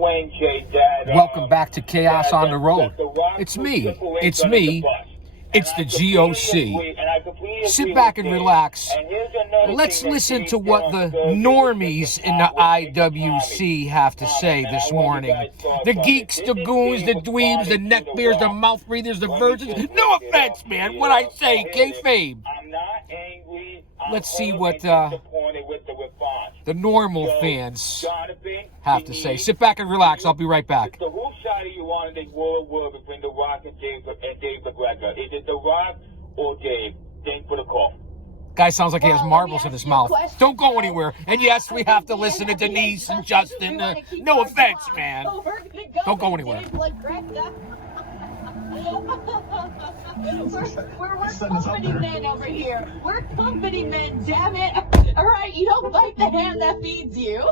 Wayne J. That, Welcome back to Chaos on the Road. It's me. It's me. It's the GOC. Sit back and relax. Let's listen to what the normies in the IWC have to say this morning. The geeks, the goons, the dweebs, the neckbeards, the mouth breathers, the virgins. No offense, man. What I say, kayfabe. I'm not angry. Let's see what the normal fans have to say. Sit back and relax. I'll be right back. So whose side are you on in this war between The Rock and Dave McGregor? Is it The Rock or Dave? Thanks for the call. Guy sounds like he has marbles in his mouth. Don't go anywhere. And yes, we have to listen to Denise and Justin. No offense, man. Don't go anywhere. We're company men over here. We're company men, damn it. All right, you don't bite the hand that feeds you.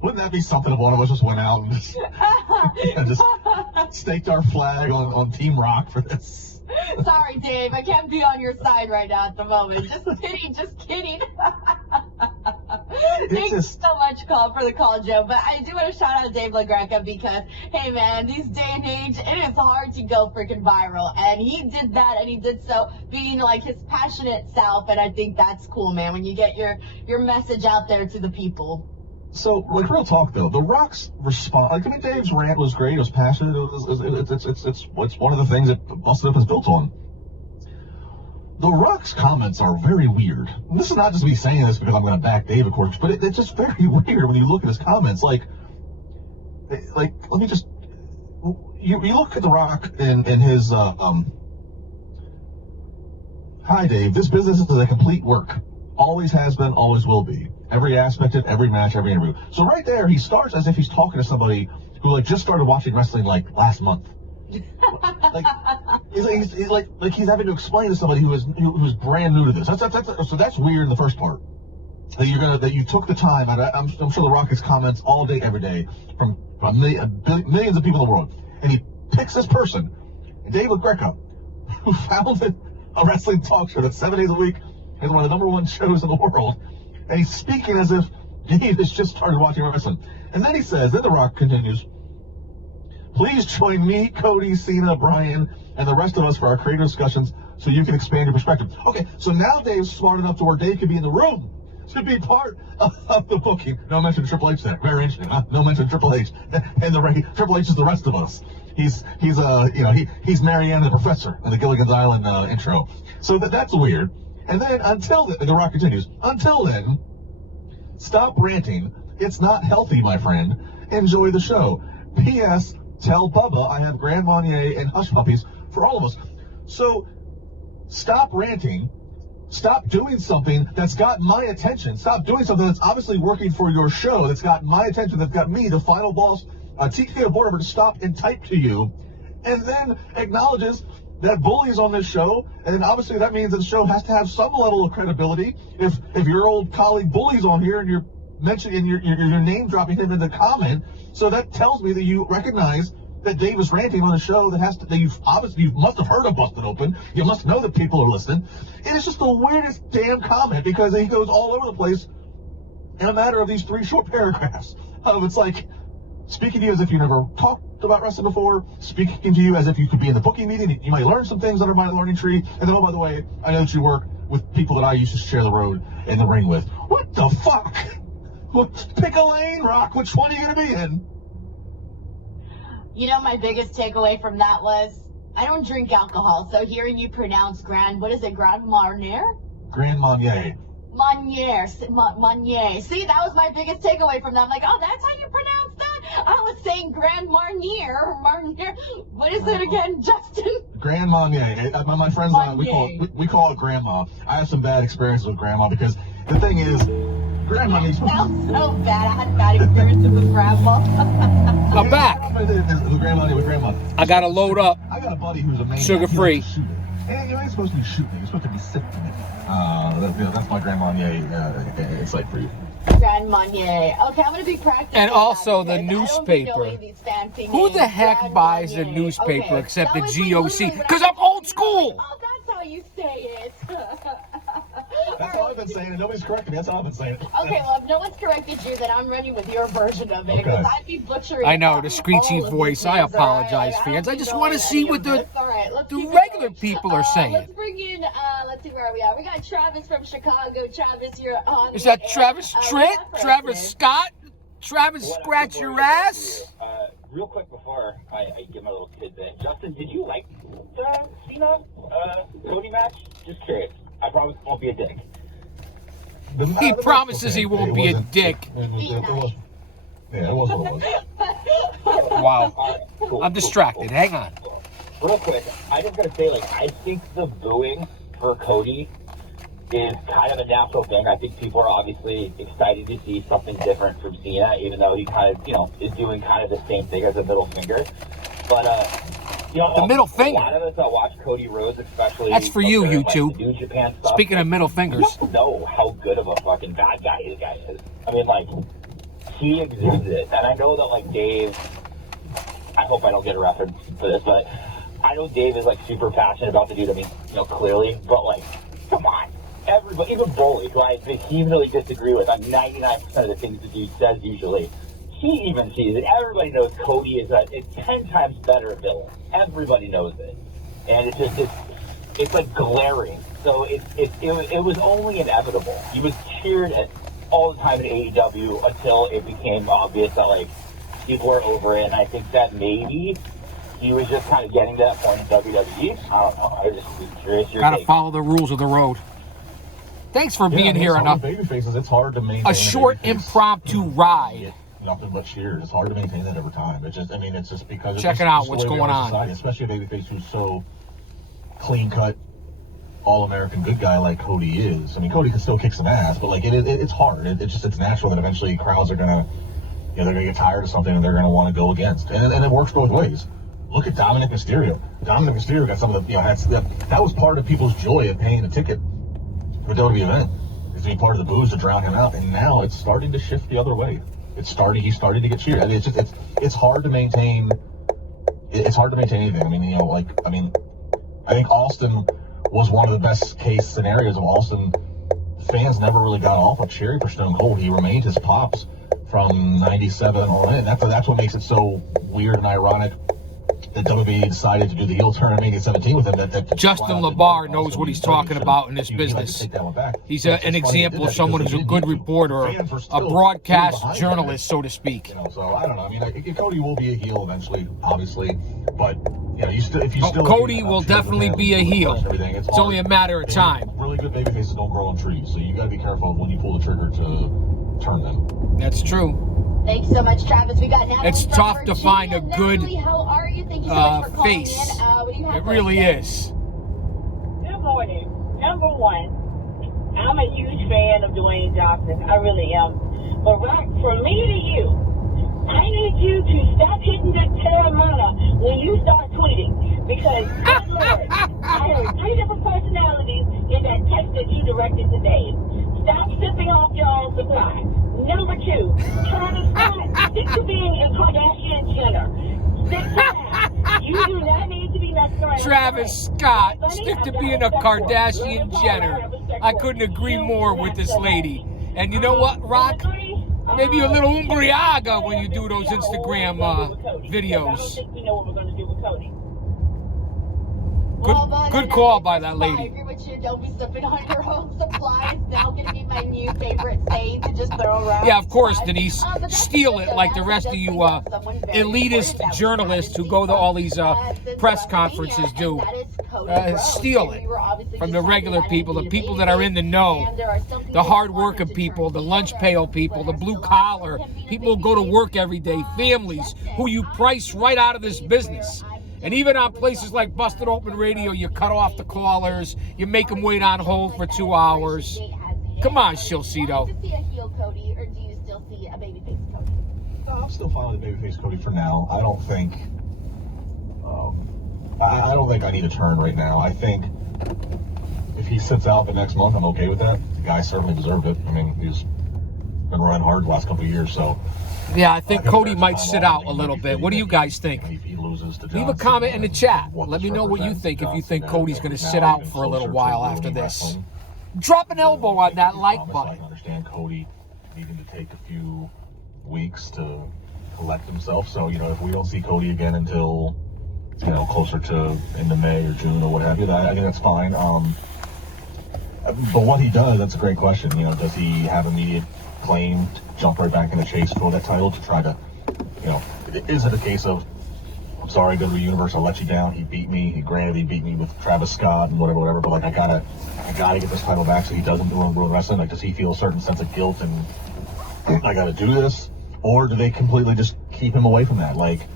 Wouldn't that be something if one of us just went out and just staked our flag on Team Rock for this? Sorry, Dave. I can't be on your side right now at the moment. Just kidding. Just kidding. Thanks so much, for the call, Joe. But I do want to shout out Dave LaGreca because, hey, man, these day and age, it is hard to go freaking viral. And he did that, and he did so being like his passionate self. And I think that's cool, man, when you get your message out there to the people. So, like, real talk, though, The Rock's response, like, I mean, Dave's rant was great, it was passionate, it's one of the things that Busted Up is built on. The Rock's comments are very weird. And this is not just me saying this because I'm going to back Dave, of course, but it's just very weird when you look at his comments, like, let me just, you look at The Rock and his, hi, Dave, this business is a complete work. Always has been, always will be. Every aspect of every match, every interview. So right there, he starts as if he's talking to somebody who like just started watching wrestling like last month. Like he's having to explain to somebody who's brand new to this. So that's weird in the first part. That you took the time. And I'm sure The Rock gets comments all day, every day from millions of people in the world, and he picks this person, Dave LaGreca, who founded a wrestling talk show that's 7 days a week. It's one of the #1 shows in the world. And he's speaking as if Dave has just started watching wrestling. And then he says, then The Rock continues, please join me, Cody, Cena, Brian, and the rest of us for our creative discussions so you can expand your perspective. Okay, so now Dave's smart enough to where Dave can be in the room to be part of the booking. No mention of Triple H there. Very interesting, huh? No mention of Triple H. And Triple H is the rest of us. He's Marianne the Professor in the Gilligan's Island intro. So that's weird. And then The Rock continues, until then, stop ranting. It's not healthy, my friend. Enjoy the show. P.S. Tell Bubba I have Grand Marnier and Hush Puppies for all of us. So, stop ranting. Stop doing something that's got my attention. Stop doing something that's obviously working for your show, that's got my attention, that's got me, the final boss, TKO board member, to stop and type to you. And then acknowledges that bullies on this show, and obviously that means that the show has to have some level of credibility. If your old colleague bullies on here and you're mentioning your name dropping him in the comment, so that tells me that you recognize that Dave is ranting on a show that you must have heard of Busted Open. You must know that people are listening. And it's just the weirdest damn comment because he goes all over the place in a matter of these 3 short paragraphs. It's like speaking to you as if you never talked about wrestling before, speaking to you as if you could be in the booking meeting. You might learn some things under my learning tree. And then, oh, by the way, I know that you work with people that I used to share the road and the ring with. What the fuck? Pick a lane, Rock. Which one are you going to be in? You know, my biggest takeaway from that was, I don't drink alcohol, so hearing you pronounce Grand Marnier? Grand Marnier. Marnier. See, that was my biggest takeaway from that. I'm like, oh, that's how you pronounce that? I was saying Grand Marnier. What is it again, Justin? Grand Marnier. My friends and I, we call it Grandma. I have some bad experiences with Grandma because the thing is, Grandma needs to... sounds so bad. I had bad experiences with Grandma. I'm back. With Grandma. I got to load up. I got a buddy who's a maniac. Sugar-free. And you ain't supposed to be shooting. You're supposed to be sipping it. That's my Grand Marnier insight for you. Grand Marnier. Okay, I'm going to be practicing. And also the newspaper. Who the heck buys a newspaper except the GOC? Because I'm old school. Oh, that's how you say it. That's how I've been been saying it. Nobody's correcting me. That's how I've been saying it. Okay, well, if no one's corrected you, then I'm running with your version of it. Because I'd be butchering. I know, the screechy all of voice. these I names, apologize, all right? fans. I don't just know want to see any what of the this. All right, let's keep it regular going. people are saying. Let's bring in, let's see where we are. We got Travis from Chicago. Travis, you're on. Is that the air. Travis Trent? Yeah, Travis Scott? Travis What up, Scratch good Your morning, Ass? real quick before I give my little tidbit, Justin, did you like the Cena Cody match? Just curious. I promise it won't be a dick. He promises he won't be a dick. It was, yeah, it was what it was. Wow. All right, cool, I'm distracted. Hang on. Real quick, I just gotta say, like, I think the booing for Cody is kind of a natural thing. I think people are obviously excited to see something different from Cena, even though he kind of, is doing kind of the same thing as a middle finger. But, The middle finger? A lot of us that watch Cody Rhodes, especially. That's for you, during, YouTube. Like, the New Japan stuff. Speaking of middle fingers. You don't know how good of a fucking bad guy his guy is. I mean, like, he exudes it. And I know that, like, Dave, I hope I don't get a reference for this, but I know Dave is, like, super passionate about the dude. I mean, clearly. But, like, come on. Everybody, even Bully, who I vehemently disagree with on 99% of the things the dude says usually, he even sees it. Everybody knows Cody is a 10 times better villain. Everybody knows it. And it's just, it's like glaring. So it was only inevitable. He was cheered at all the time in AEW until it became obvious that, like, people were over it. And I think that maybe he was just kind of getting to that point in WWE. I don't know. I was just curious. Gotta follow the rules of the road. Thanks for being here enough. Baby faces, it's hard to maintain A short impromptu ride. Nothing but cheers. It's hard to maintain that every time. It's just because Checking out what's going on. Society, especially a babyface who's so clean cut, all American good guy like Cody is. I mean, Cody can still kick some ass, but like it's hard. It's natural that eventually crowds are gonna, they're gonna get tired of something and they're gonna want to go against. And it works both ways. Look at Dominic Mysterio. Dominic Mysterio got some of the that was part of people's joy of paying a ticket for the WWE event, is to be part of the booze to drown him out. And now it's starting to shift the other way. He started to get cheered. I mean, it's hard to maintain. It's hard to maintain anything. I mean, I think Austin was one of the best case scenarios of Austin. Fans never really got off of cheering for Stone Cold. He remained his pops from '97 on in. That's what makes it so weird and ironic that WWE decided to do the heel turn in Mania 17 with him. Justin LaBar knows what he's talking about in this business. He's an example of someone who's a good reporter, a broadcast journalist, so to speak. So I don't know. I mean, Cody will be a heel eventually, obviously, but Cody will definitely be a heel. It's only a matter of time. Really good baby faces don't grow on trees, so you got to be careful when you pull the trigger to turn them. That's true. Thanks so much, Travis. We got Natalie. It's tough to find a good Natalie, how are you? Thank you so much for calling face. in. What do you have It for really us? is. Good morning. Number one, I'm a huge fan of Dwayne Johnson. I really am. But Rock, from me to you, I need you to stop hitting that Terramana when you start tweeting. Because, good Lord, I heard 3 different personalities in that text that you directed today. Stop sipping off your own supply. Number 2, Travis Scott, stick to being a Kardashian Jenner. Stick to that. You do not need to be messing around. Travis Scott, stick to being a Kardashian Jenner. I couldn't agree more with this lady. And you know what, Rock? Maybe a little umbriaga when you do those Instagram videos. I don't think we know what we're going to do with Cody. Good call by that I lady. agree with you. Don't be sipping on your own supply. It's now going to be my new favorite saying to just throw around. Yeah, of course, But Denise. that's Steal it good, like though. the rest of That's you just someone very elitist important that we journalists haven't who go to seen all these since press WrestleMania, conferences and do. that is Cody Rhodes. Steal And it we were obviously from just the talking regular about people, it the in people that are in the know, and there are some the people hard who want working to people, the turn lunch heel, pail and people, the people blue that are collar, still out people who go to work every day, families who you price right out of this business. And even on places like Busted Open Radio, you cut off the callers, you make them wait on hold for 2 hours. Come on, Shilcito. Do you see a heel Cody, or do you still see a babyface Cody? No, I'm still fine with the babyface Cody for now. I don't think. I don't think I need a turn right now. I think if he sits out the next month, I'm okay with that. The guy certainly deserved it. I mean, he's been running hard the last couple of years, so. Yeah, I think Cody might sit out a little bit. What do you guys think? If he loses to Leave a Johnson, comment in the chat. what Let this me know what you represents think to if you Johnson think and Cody's going to now sit out even for a little closer to while after ruining this. wrestling. drop an elbow on that like I button. can understand Cody needing to take a few weeks to collect himself. So, if we don't see Cody again until, closer to into May or June or what have you, I think that's fine. But what he does, that's a great question. Does he have immediate claim to jump right back in the chase for that title to try to, is it a case of, I'm sorry, WWE Universe, I let you down. He beat me. Granted, he beat me with Travis Scott and whatever. But like, I gotta get this title back so he doesn't ruin wrestling. Like, does he feel a certain sense of guilt and I gotta do this, or do they completely just keep him away from that? Like,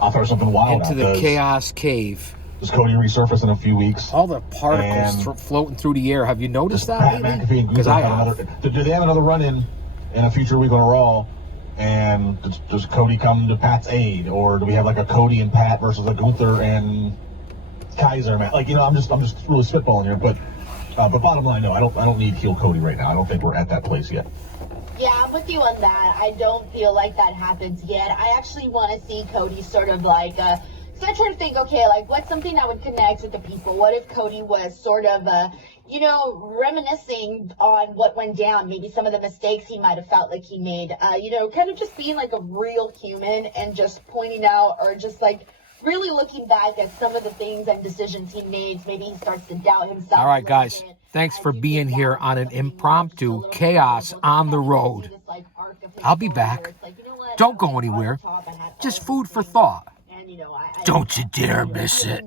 I'll throw something wild Into out. the chaos cave. Does Cody resurface in a few weeks? All the particles floating through the air. Have you noticed that? Pat McAfee and Because Gunther I have have. do they have another run in a future week on Raw? And does Cody come to Pat's aid, or do we have like a Cody and Pat versus a Gunther and Kaiser match? Like, I'm just really spitballing here, but bottom line, no, I don't need heel Cody right now. I don't think we're at that place yet. Yeah, I'm with you on that. I don't feel like that happens yet. I actually want to see Cody sort of like, so I try to think, okay, like what's something that would connect with the people? What if Cody was sort of, reminiscing on what went down, maybe some of the mistakes he might have felt like he made, kind of just being like a real human and just pointing out or just like really looking back at some of the things and decisions he made. Maybe he starts to doubt himself. All right, guys. Thanks for being here on an impromptu Chaos on the Road. I'll be back. Don't go anywhere. Just food for thought. Don't you dare miss it.